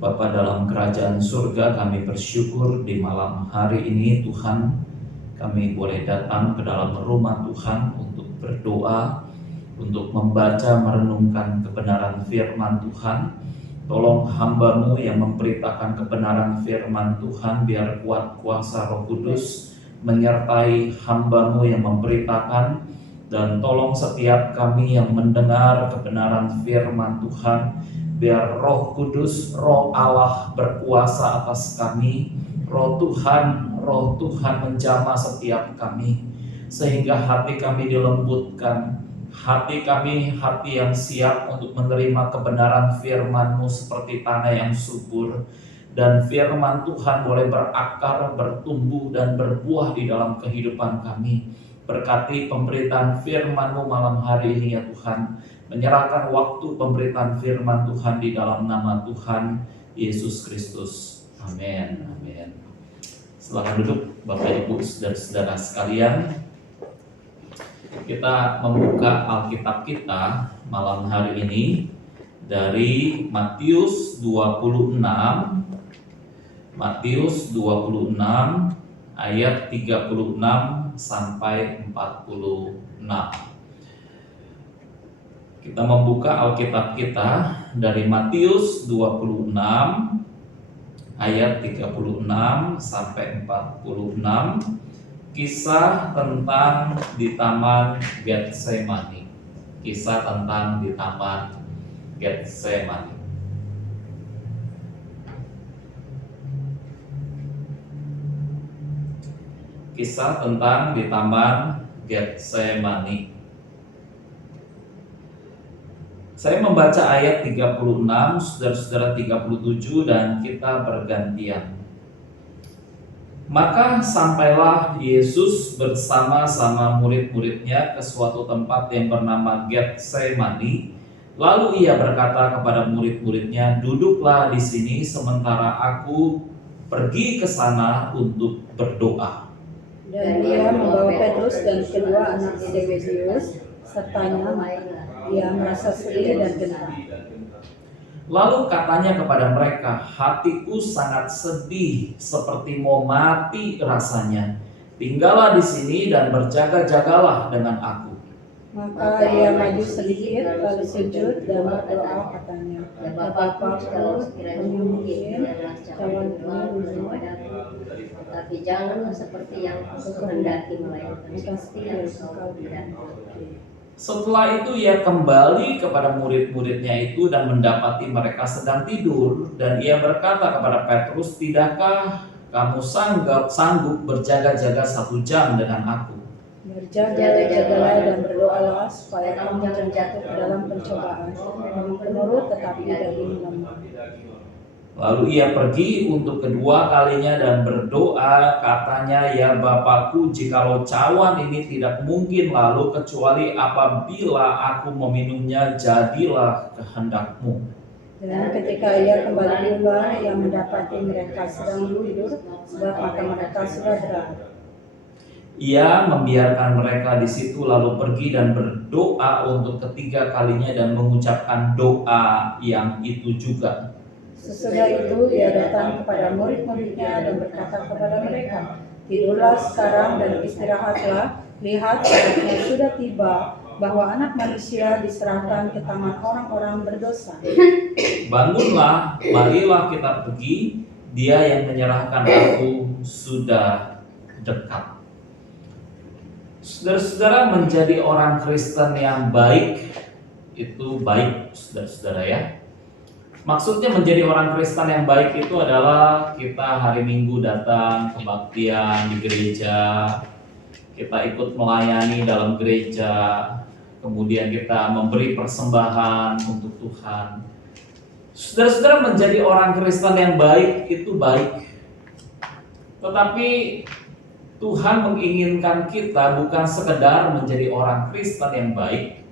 Bapa dalam kerajaan surga, kami bersyukur di malam hari ini Tuhan, kami boleh datang ke dalam rumah Tuhan untuk berdoa, untuk membaca merenungkan kebenaran firman Tuhan. Tolong hamba-Mu yang memberitakan kebenaran firman Tuhan, biar kuat kuasa Roh Kudus menyertai hamba-Mu yang memberitakan, dan tolong setiap kami yang mendengar kebenaran firman Tuhan, biar Roh Kudus, Roh Allah berkuasa atas kami. Roh Tuhan menjamah setiap kami, sehingga hati kami dilembutkan, hati kami hati yang siap untuk menerima kebenaran firman-Mu seperti tanah yang subur, dan firman Tuhan boleh berakar, bertumbuh, dan berbuah di dalam kehidupan kami. Berkati pemberitaan firman-Mu malam hari ini ya Tuhan. Menyerahkan waktu pemberitaan firman Tuhan di dalam nama Tuhan Yesus Kristus. Amin. Amin. Silakan duduk Bapak Ibu saudara-saudara sekalian. Kita membuka Alkitab kita malam hari ini dari Matius 26 ayat 36 sampai 46. Kita membuka Alkitab kita dari Matius 26 ayat 36 sampai 46. Kisah tentang di Taman Getsemani. Kisah tentang di Taman Getsemani. Kisah tentang di Taman Getsemani. Saya membaca ayat 36, saudara-saudara 37, dan kita bergantian. Maka sampailah Yesus bersama-sama murid-muridnya ke suatu tempat yang bernama Getsemani. Lalu ia berkata kepada murid-muridnya, "Duduklah di sini sementara aku pergi ke sana untuk berdoa." Dan ia membawa Petrus dan kedua anak Zebedeus sertanya. Ia merasa sedih dan gentar. Lalu katanya kepada mereka, "Hatiku sangat sedih seperti mau mati rasanya. Tinggallah di sini dan berjaga-jagalah dengan aku." Maka ia maju sedikit, lalu sujud dan berdoa katanya, "Bapa, sekiranya mungkin cawan ini padaku, tetapi janganlah seperti yang kehendaki, melainkan seperti yang Engkau kehendaki." Setelah itu ia kembali kepada murid-muridnya itu dan mendapati mereka sedang tidur, dan ia berkata kepada Petrus, "Tidakkah kamu sanggup berjaga-jaga 1 jam dengan aku?" Berjaga-jagalah dan berdoalah supaya kamu jangan jatuh ke dalam pencobaan. Kamu penurut tetapi daging lemah. Lalu ia pergi untuk kedua kalinya dan berdoa, katanya, "Ya Bapakku, jikalau cawan ini tidak mungkin lalu kecuali apabila aku meminumnya, jadilah kehendak-Mu." Dan ketika ia kembali pula, ia mendapati mereka sedang tidur, sebab mata mereka sudah berat. Ia membiarkan mereka di situ lalu pergi dan berdoa untuk ketiga kalinya dan mengucapkan doa yang itu juga. Sesudah itu ia datang kepada murid-muridnya dan berkata kepada mereka, "Tidurlah sekarang dan istirahatlah. Lihat, saatnya sudah tiba bahwa Anak Manusia diserahkan ke tangan orang-orang berdosa. Bangunlah, marilah kita pergi. Dia yang menyerahkan aku sudah dekat." Saudara-saudara, menjadi orang Kristen yang baik itu baik, saudara-saudara ya. Maksudnya menjadi orang Kristen yang baik itu adalah kita hari Minggu datang kebaktian di gereja, kita ikut melayani dalam gereja, kemudian kita memberi persembahan untuk Tuhan. Saudara-saudara, menjadi orang Kristen yang baik itu baik. Tetapi Tuhan menginginkan kita bukan sekedar menjadi orang Kristen yang baik,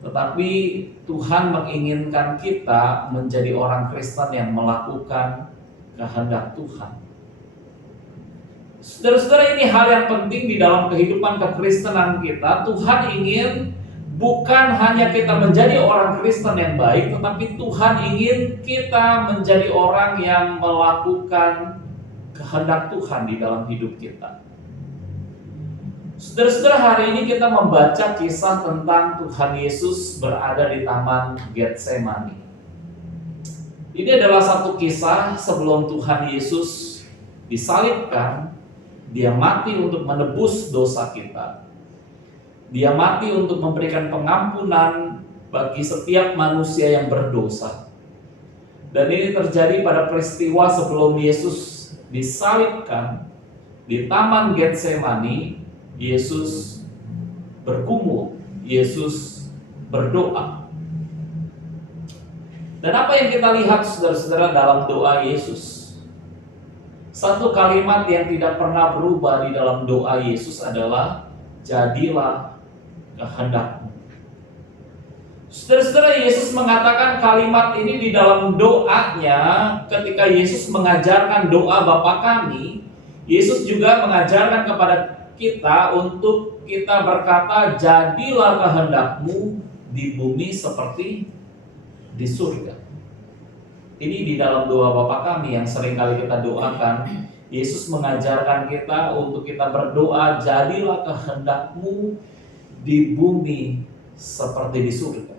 tetapi Tuhan menginginkan kita menjadi orang Kristen yang melakukan kehendak Tuhan. Saudara-saudara, ini hal yang penting di dalam kehidupan kekristenan kita. Tuhan ingin bukan hanya kita menjadi orang Kristen yang baik, tetapi Tuhan ingin kita menjadi orang yang melakukan kehendak Tuhan di dalam hidup kita. Saudara-saudara, hari ini kita membaca kisah tentang Tuhan Yesus berada di Taman Getsemani. Ini adalah satu kisah sebelum Tuhan Yesus disalibkan. Dia mati untuk menebus dosa kita. Dia mati untuk memberikan pengampunan bagi setiap manusia yang berdosa. Dan ini terjadi pada peristiwa sebelum Yesus disalibkan di Taman Getsemani. Yesus bergumul, Yesus berdoa. Dan apa yang kita lihat saudara-saudara dalam doa Yesus? Satu kalimat yang tidak pernah berubah di dalam doa Yesus adalah jadilah kehendakmu. Saudara-saudara, Yesus mengatakan kalimat ini di dalam doanya ketika Yesus mengajarkan doa Bapa kami. Yesus juga mengajarkan kepada kita untuk kita berkata jadilah kehendakmu di bumi seperti di surga. Ini di dalam doa Bapa kami yang sering kali kita doakan. Yesus mengajarkan kita untuk kita berdoa jadilah kehendakmu di bumi seperti di surga.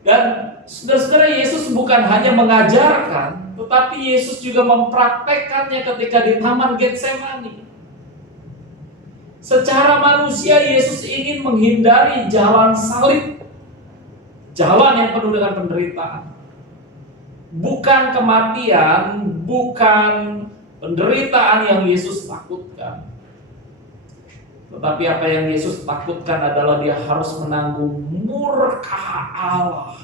Dan saudara-saudara, Yesus bukan hanya mengajarkan, tetapi Yesus juga mempraktekkannya ketika di Taman Getsemani. Secara manusia Yesus ingin menghindari jalan salib, jalan yang penuh dengan penderitaan. Bukan kematian, bukan penderitaan yang Yesus takutkan. Tetapi apa yang Yesus takutkan adalah dia harus menanggung murka Allah,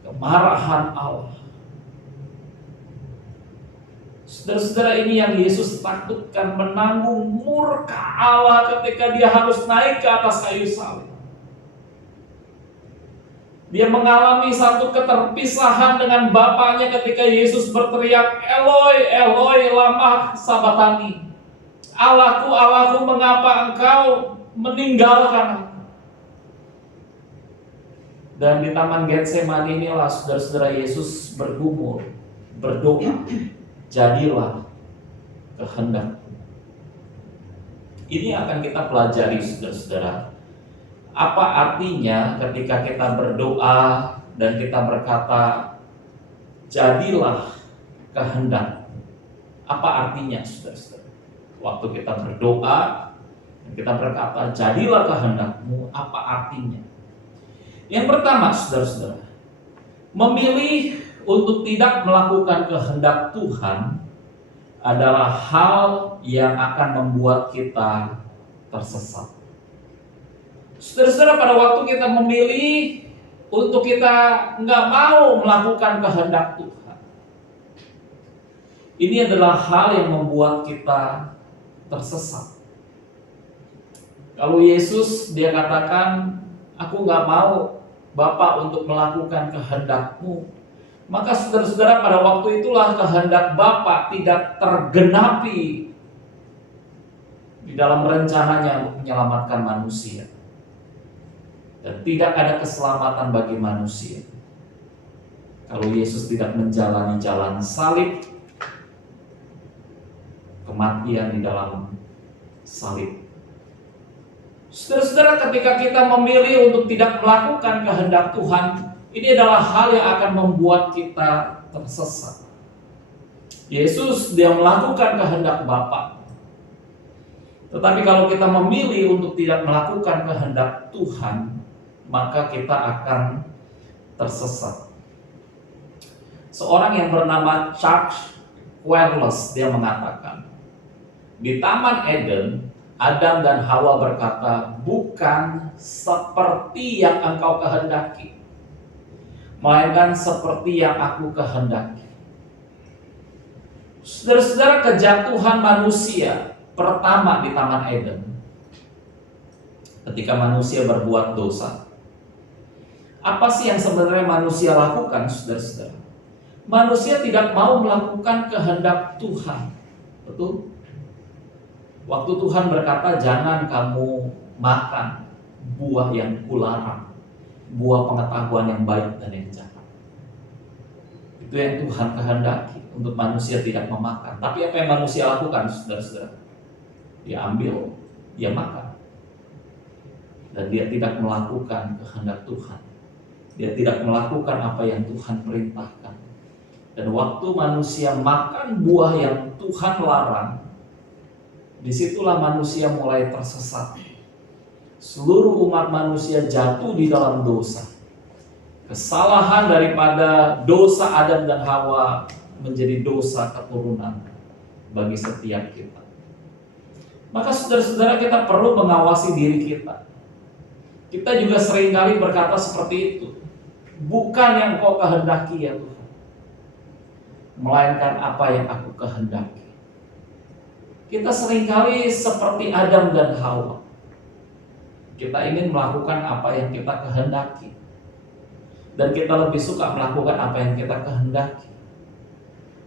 kemarahan Allah. Saudara-saudara, ini yang Yesus takutkan, menanggung murka Allah ketika dia harus naik ke atas kayu salib. Dia mengalami satu keterpisahan dengan Bapaknya ketika Yesus berteriak, Eloi, Eloi, lama sabatani. Allahku, Allahku, mengapa engkau meninggalkan aku? Dan di Taman Getsemani inilah saudara-saudara Yesus bergumul, berdoa, jadilah kehendakmu. Ini akan kita pelajari saudara-saudara. Apa artinya ketika kita berdoa dan kita berkata jadilah kehendakmu? Apa artinya saudara-saudara? Waktu kita berdoa dan kita berkata jadilah kehendakmu, apa artinya? Yang pertama saudara-saudara, memilih untuk tidak melakukan kehendak Tuhan adalah hal yang akan membuat kita tersesat. Saudara-saudara, pada waktu kita memilih untuk kita nggak mau melakukan kehendak Tuhan, ini adalah hal yang membuat kita tersesat. Kalau Yesus dia katakan, aku nggak mau Bapa untuk melakukan kehendakmu, maka saudara-saudara pada waktu itulah kehendak Bapa tidak tergenapi di dalam rencananya untuk menyelamatkan manusia. Dan tidak ada keselamatan bagi manusia kalau Yesus tidak menjalani jalan salib, kematian di dalam salib. Saudara-saudara, ketika kita memilih untuk tidak melakukan kehendak Tuhan, ini adalah hal yang akan membuat kita tersesat. Yesus dia melakukan kehendak Bapa. Tetapi kalau kita memilih untuk tidak melakukan kehendak Tuhan, maka kita akan tersesat. Seorang yang bernama Charles Quarles dia mengatakan, di Taman Eden, Adam dan Hawa berkata, bukan seperti yang engkau kehendaki, melainkan seperti yang aku kehendaki. Saudara-saudara, kejatuhan manusia pertama di Taman Eden, ketika manusia berbuat dosa, apa sih yang sebenarnya manusia lakukan, saudara-saudara? Manusia tidak mau melakukan kehendak Tuhan. Betul? Waktu Tuhan berkata, jangan kamu makan buah yang kularang, buah pengetahuan yang baik dan yang jahat. Itu yang Tuhan kehendaki, untuk manusia tidak memakan. Tapi apa yang manusia lakukan, saudara-saudara? Dia ambil, dia makan. Dan dia tidak melakukan kehendak Tuhan. Dia tidak melakukan apa yang Tuhan perintahkan. Dan waktu manusia makan buah yang Tuhan larang, disitulah manusia mulai tersesat. Seluruh umat manusia jatuh di dalam dosa. Kesalahan daripada dosa Adam dan Hawa menjadi dosa keturunan bagi setiap kita. Maka saudara-saudara, kita perlu mengawasi diri kita. Kita juga seringkali berkata seperti itu. Bukan yang kau kehendaki ya Tuhan, melainkan apa yang aku kehendaki. Kita seringkali seperti Adam dan Hawa. Kita ingin melakukan apa yang kita kehendaki. Dan kita lebih suka melakukan apa yang kita kehendaki,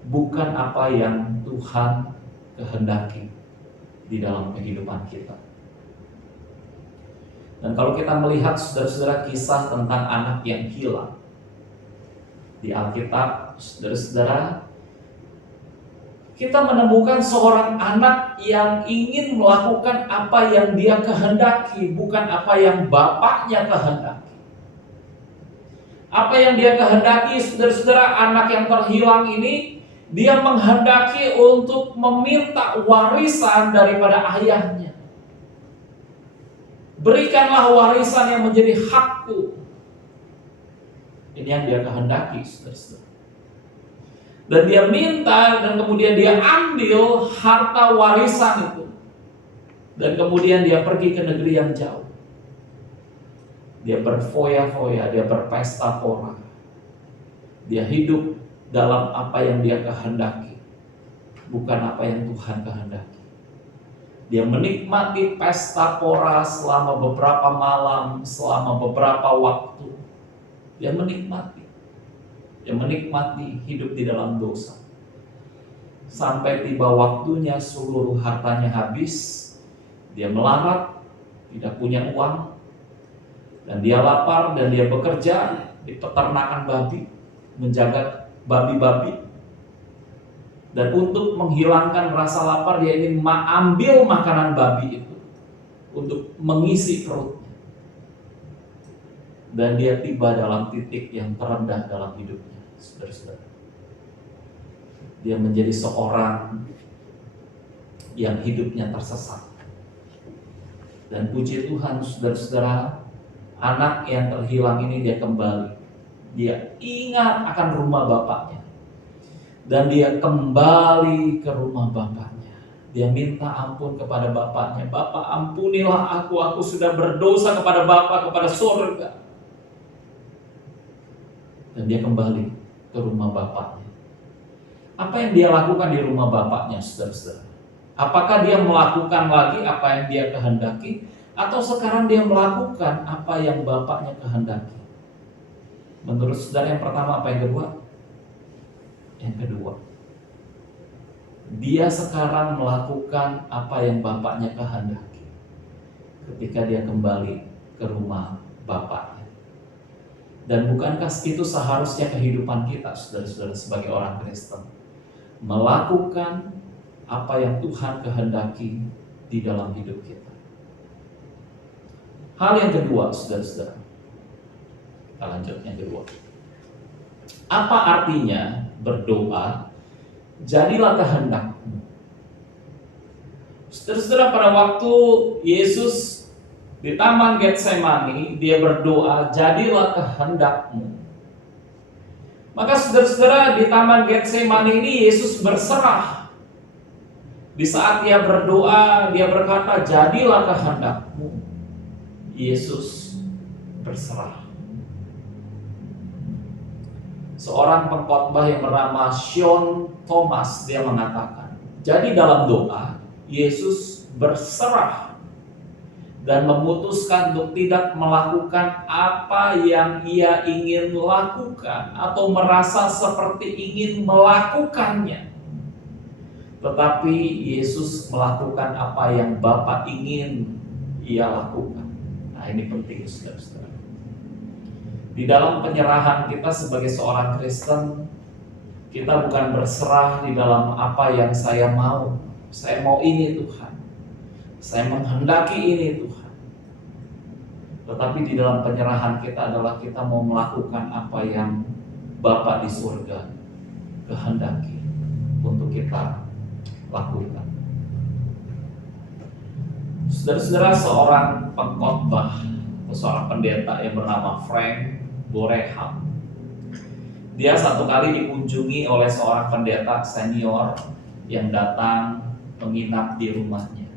bukan apa yang Tuhan kehendaki di dalam kehidupan kita. Dan kalau kita melihat saudara-saudara kisah tentang anak yang hilang di Alkitab, saudara-saudara, kita menemukan seorang anak yang ingin melakukan apa yang dia kehendaki, bukan apa yang bapaknya kehendaki. Apa yang dia kehendaki, saudara-saudara, anak yang terhilang ini, dia menghendaki untuk meminta warisan daripada ayahnya. Berikanlah warisan yang menjadi hakku. Ini yang dia kehendaki, saudara-saudara. Dan dia minta, dan kemudian dia ambil harta warisan itu. Dan kemudian dia pergi ke negeri yang jauh. Dia berfoya-foya, dia berpesta pora. Dia hidup dalam apa yang dia kehendaki, bukan apa yang Tuhan kehendaki. Dia menikmati pesta pora selama beberapa malam, selama beberapa waktu. Dia menikmati. Dia menikmati hidup di dalam dosa. Sampai tiba waktunya seluruh hartanya habis. Dia melarat, tidak punya uang. Dan dia lapar dan dia bekerja di peternakan babi, menjaga babi-babi. Dan untuk menghilangkan rasa lapar, dia ingin ambil makanan babi itu untuk mengisi perutnya. Dan dia tiba dalam titik yang terendah dalam hidupnya, saudara-saudara. Dia menjadi seorang yang hidupnya tersesat. Dan puji Tuhan, saudara-saudara, anak yang terhilang ini dia kembali. Dia ingat akan rumah bapaknya. Dan dia kembali ke rumah bapaknya. Dia minta ampun kepada bapaknya. Bapak, ampunilah aku sudah berdosa kepada Bapak, kepada surga. Dan dia kembali ke rumah bapaknya. Apa yang dia lakukan di rumah bapaknya, saudara-saudara? Apakah dia melakukan lagi apa yang dia kehendaki? Atau sekarang dia melakukan apa yang bapaknya kehendaki? Menurut saudara, yang pertama apa yang kedua? Yang kedua, dia sekarang melakukan apa yang bapaknya kehendaki ketika dia kembali ke rumah bapaknya. Dan bukankah itu seharusnya kehidupan kita, saudara-saudara, sebagai orang Kristen? Melakukan apa yang Tuhan kehendaki di dalam hidup kita. Hal yang kedua, saudara-saudara, kita lanjut yang kedua. Apa artinya berdoa, jadilah kehendakmu? Saudara-saudara, pada waktu Yesus di Taman Getsemani, dia berdoa, jadilah kehendakmu. Maka saudara-saudara, di Taman Getsemani ini Yesus berserah. Di saat dia berdoa, dia berkata, jadilah kehendakmu. Yesus berserah. Seorang pengkhotbah yang bernama Sean Thomas, dia mengatakan, jadi dalam doa, Yesus berserah dan memutuskan untuk tidak melakukan apa yang ia ingin lakukan atau merasa seperti ingin melakukannya. Tetapi Yesus melakukan apa yang Bapa ingin ia lakukan. Nah, Nah, ini penting, saudara-saudara. Di dalam penyerahan kita sebagai seorang Kristen, kita bukan berserah di dalam apa yang saya mau. Saya mau ini Tuhan. Saya menghendaki ini Tuhan. Tetapi di dalam penyerahan kita adalah kita mau melakukan apa yang Bapa di surga kehendaki untuk kita lakukan. Saudara-saudara, seorang pengkhotbah atau seorang pendeta yang bernama Frank Boreham, dia satu kali dikunjungi oleh seorang pendeta senior yang datang menginap di rumahnya.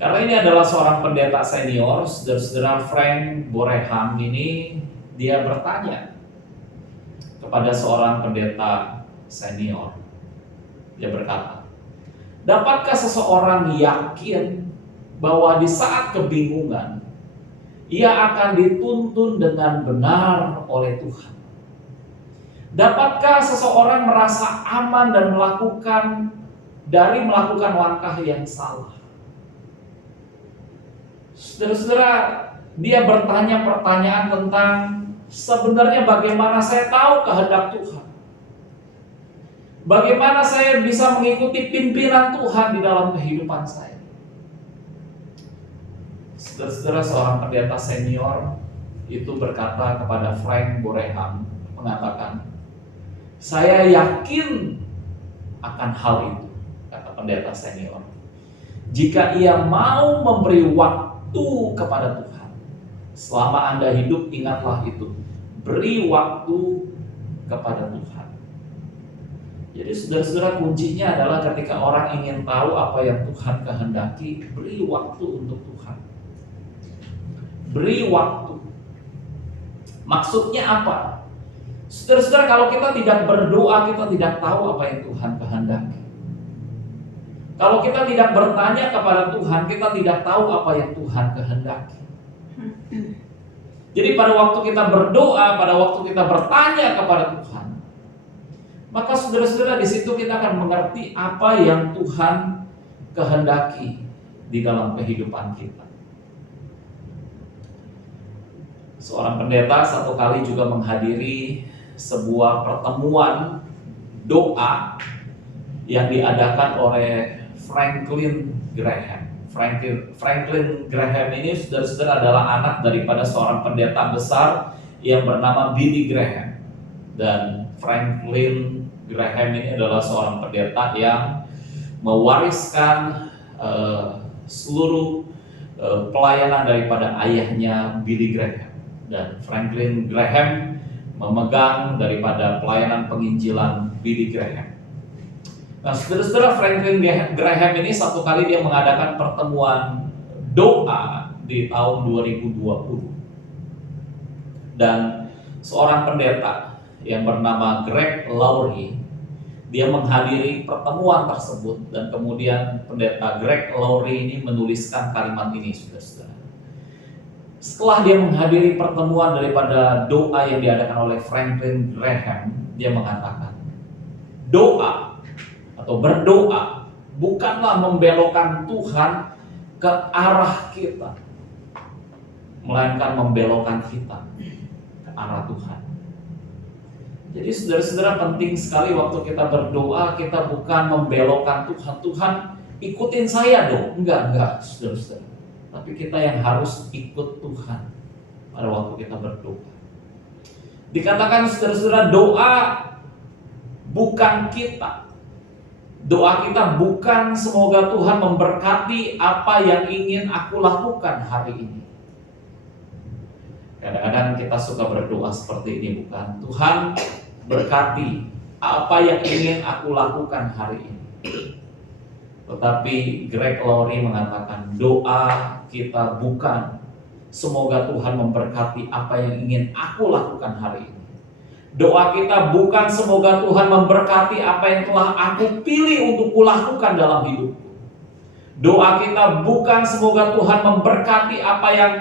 Karena ini adalah seorang pendeta senior, saudara-saudara, Frank Boreham ini dia bertanya kepada seorang pendeta senior. Dia berkata, dapatkah seseorang yakin bahwa di saat kebingungan ia akan dituntun dengan benar oleh Tuhan? Dapatkah seseorang merasa aman dan melakukan langkah yang salah? Saudara-saudara, dia bertanya pertanyaan tentang sebenarnya bagaimana saya tahu kehendak Tuhan. Bagaimana saya bisa mengikuti pimpinan Tuhan di dalam kehidupan saya. Saudara-saudara, seorang pendeta senior itu berkata kepada Frank Boreham, mengatakan, saya yakin akan hal itu, kata pendeta senior. Jika ia mau memberi waktu kepada Tuhan, selama Anda hidup, ingatlah itu, beri waktu kepada Tuhan. Jadi saudara-saudara, kuncinya adalah ketika orang ingin tahu apa yang Tuhan kehendaki, beri waktu untuk Tuhan. Beri waktu. Maksudnya apa? Saudara-saudara, kalau kita tidak berdoa, kita tidak tahu apa yang Tuhan kehendaki. Kalau kita tidak bertanya kepada Tuhan, kita tidak tahu apa yang Tuhan kehendaki. Jadi pada waktu kita berdoa, pada waktu kita bertanya kepada Tuhan, maka saudara-saudara, di situ kita akan mengerti apa yang Tuhan kehendaki di dalam kehidupan kita. Seorang pendeta satu kali juga menghadiri sebuah pertemuan doa yang diadakan oleh Franklin Graham. Franklin Graham ini, saudara-saudara, adalah anak daripada seorang pendeta besar yang bernama Billy Graham. Dan Franklin Graham ini adalah seorang pendeta yang mewariskan seluruh pelayanan daripada ayahnya Billy Graham. Dan Franklin Graham memegang daripada pelayanan penginjilan Billy Graham. Nah, saudara-saudara, Franklin Graham ini satu kali dia mengadakan pertemuan doa di tahun 2020. Dan seorang pendeta yang bernama Greg Laurie, dia menghadiri pertemuan tersebut, dan kemudian pendeta Greg Laurie ini menuliskan kalimat ini, saudara-saudara. Setelah dia menghadiri pertemuan daripada doa yang diadakan oleh Franklin Graham, dia mengatakan, doa atau berdoa bukanlah membelokkan Tuhan ke arah kita, melainkan membelokkan kita ke arah Tuhan. Jadi saudara-saudara, penting sekali waktu kita berdoa, kita bukan membelokkan Tuhan. Tuhan, ikutin saya dong. Enggak, saudara-saudara. Tapi kita yang harus ikut Tuhan pada waktu kita berdoa. Dikatakan saudara-saudara, doa bukan kita. Doa kita bukan semoga Tuhan memberkati apa yang ingin aku lakukan hari ini. Kadang-kadang kita suka berdoa seperti ini, bukan? Tuhan, berkati apa yang ingin aku lakukan hari ini. Tetapi Greg Laurie mengatakan, doa kita bukan semoga Tuhan memberkati apa yang ingin aku lakukan hari ini. Doa kita bukan semoga Tuhan memberkati apa yang telah aku pilih untuk kulakukan dalam hidupku. Doa kita bukan semoga Tuhan memberkati apa yang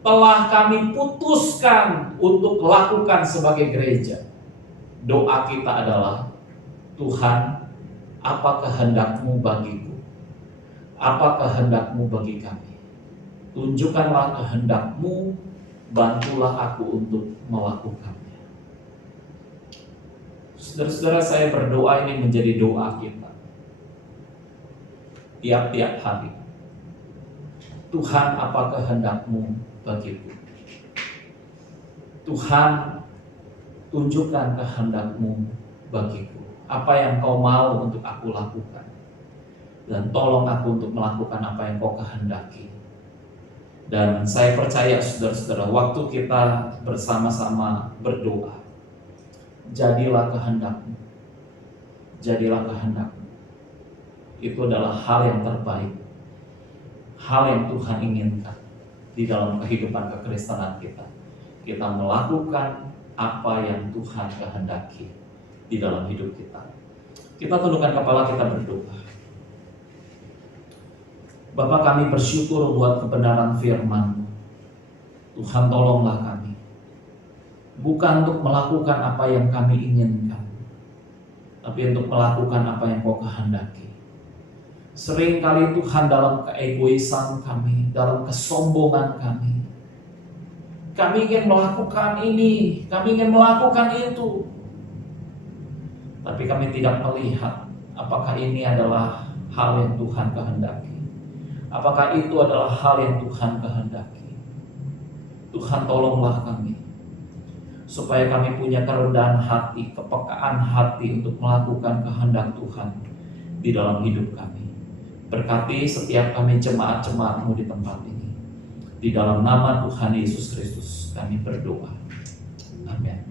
telah kami putuskan untuk lakukan sebagai gereja. Doa kita adalah, Tuhan, apa kehendak-Mu bagiku? Apa kehendak-Mu bagi kami? Tunjukkanlah kehendak-Mu, bantulah aku untuk melakukannya. Saudara-saudara, saya berdoa ini menjadi doa kita tiap-tiap hari. Tuhan, apa kehendak-Mu bagiku? Tuhan, tunjukkan kehendak-Mu bagiku. Apa yang Kau mau untuk aku lakukan? Dan tolong aku untuk melakukan apa yang Kau kehendaki. Dan saya percaya saudara-saudara, waktu kita bersama-sama berdoa, jadilah kehendak-Mu. Jadilah kehendak-Mu. Itu adalah hal yang terbaik. Hal yang Tuhan inginkan di dalam kehidupan kekristenan kita. Kita melakukan apa yang Tuhan kehendaki di dalam hidup kita. Kita tundukkan kepala, kita berdoa. Bapa, kami bersyukur buat kebenaran firman. Tuhan, tolonglah kami. Bukan untuk melakukan apa yang kami inginkan, tapi untuk melakukan apa yang Kau kehendaki. Seringkali Tuhan, dalam keegoisan kami, dalam kesombongan kami ingin melakukan ini, kami ingin melakukan itu, tapi kami tidak melihat apakah ini adalah hal yang Tuhan kehendaki. Apakah itu adalah hal yang Tuhan kehendaki? Tuhan, tolonglah kami, supaya kami punya kerendahan hati, kepekaan hati untuk melakukan kehendak Tuhan di dalam hidup kami. Berkati setiap kami jemaat-jemaat-Mu di tempat ini. Di dalam nama Tuhan Yesus Kristus kami berdoa. Amin.